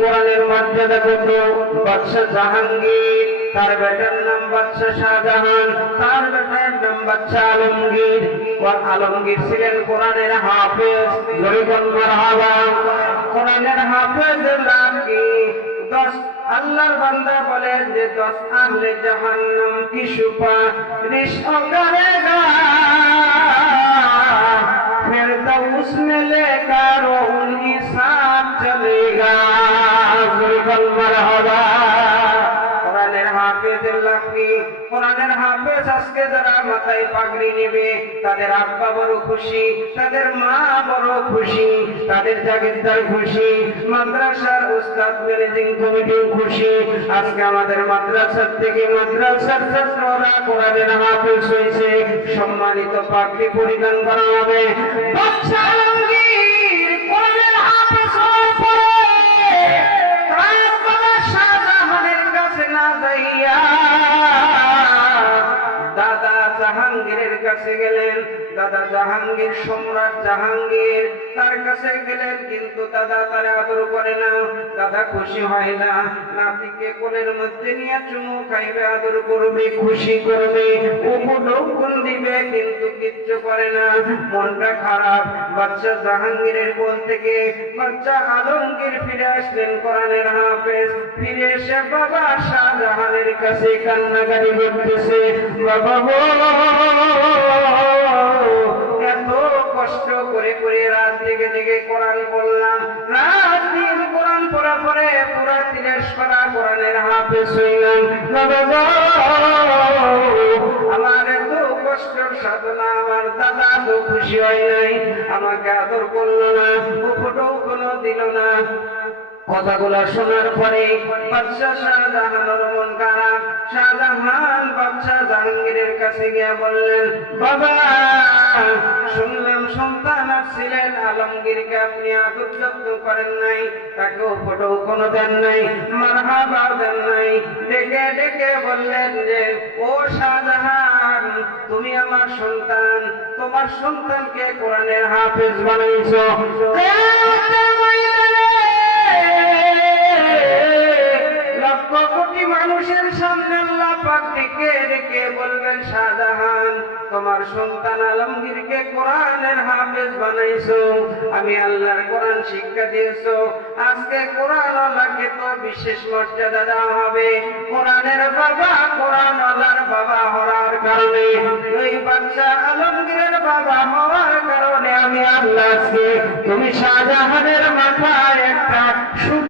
কোরআনের মর্যাদা কত। বাদশা জাহাঙ্গীর, তার বেটার নাম বাদশা শাহজাহান, তার বেটার নাম বাদশা আলমগীর। আলমগীর ছিলেন কোরআনের হাফেজ। জরিগণ মারহাবা। কোরআনের হাফেজের নাম কি? 10 আল্লাহর বান্দা বলেন যে 10 আহলে জাহান্নাম কি সুপারিশ করেগা, फिरदौस में लेकर उनकी साथ चलेगा। मरहबा। কোরআনের হাফেজের লাভ কি? কোরআনের হাফেজ আজকে যারা মাথায় পাগড়ি নেবে তাদের আব্বা বড় খুশি, তাদের মা বড় খুশি, তাদের জাগিরদার খুশি, মাদ্রাসার উস্তাদ ম্যানেজিং কমিটিও খুশি। আজকে আমাদের মাদ্রাসার থেকে মাদ্রাসার ছাত্ররা কোরআনের হাফেজ হয়েছে, সম্মানিত পাগড়ি পরিধান করা হবে। বাদশা আলমগীর কোরআনের হাফেজ হওয়ার পরে দাদা জাহাঙ্গীরের কাছে গেলেন। দাদা জাহাঙ্গীর, সম্রাট জাহাঙ্গীর তার কাছে গেলেন, কিন্তু দাদা তার আদর করে না। দাদা খুশি হয় না, নাতিকে কোলের মধ্যে নিয়ে চুমু খাইবে, আদর করবে, খুশি করবে, উপঢৌকন দিবে, কিন্তু কিচ্ছু করে না। মনটা খারাপ। বাদশা জাহাঙ্গীরের কোল থেকে বাদশা আলমগীর ফিরে আসলেন কোরআনের হাফেজ। ফিরে এসে বাবা শাহজাহানের কাছে কান্নাকাটি করতেছে, বাবা এত কষ্ট করে করে রাত জেগে জেগে কোরআন পড়লাম, রাত দিন কোরআন পড়া পরে পুরা 30 পারা কোরআনের হাফেজ হইলাম। বাবা আমার এত কষ্টের সাধনা আমার দাদা তো খুশি হয় নাই, আমাকে আদর করলো না, উপটও কোনো দিল না। কথাগুলা শোনার পরে বাদশা শাহজাহানের মন খারাপ। শাহজাহান বাদশা জাহাঙ্গীরের কাছে গিয়ে বললেন, বাবা শুনলাম সন্তান আসছিলেন, আলমগীরকে আপনি আদর যত্ন করেন নাই, তাকে ফটো কোনো দেন নাই, মারহাবা দেন নাই। ডেকে ডেকে বললেন যে ও শাহজাহান, তুমি আমার সন্তান, তোমার সন্তানকে কোরআনের হাফেজ বানাইছো। লক্ষ কোটি মানুষের সামনে আল্লাহ পাক ডেকে ডেকে বলবেন, শাহজাহান তোমার সন্তান আলমগীরকে কোরআনের হাফেজ বানাইছো, আমি আল্লাহর কোরআন শিক্ষা দিয়েছো। আজকে কোরআন আল্লাহকে তো বিশেষ মর্যাদা দেওয়া হবে। কোরআনের বাবা, কোরআন আল্লাহর বাবা হওয়ার কারণে, ওই বাদশা আলমগীরের বাবা হওয়ার কারণে আমি আল্লাহকে, তুমি শাহজাহানের মাথায় একটা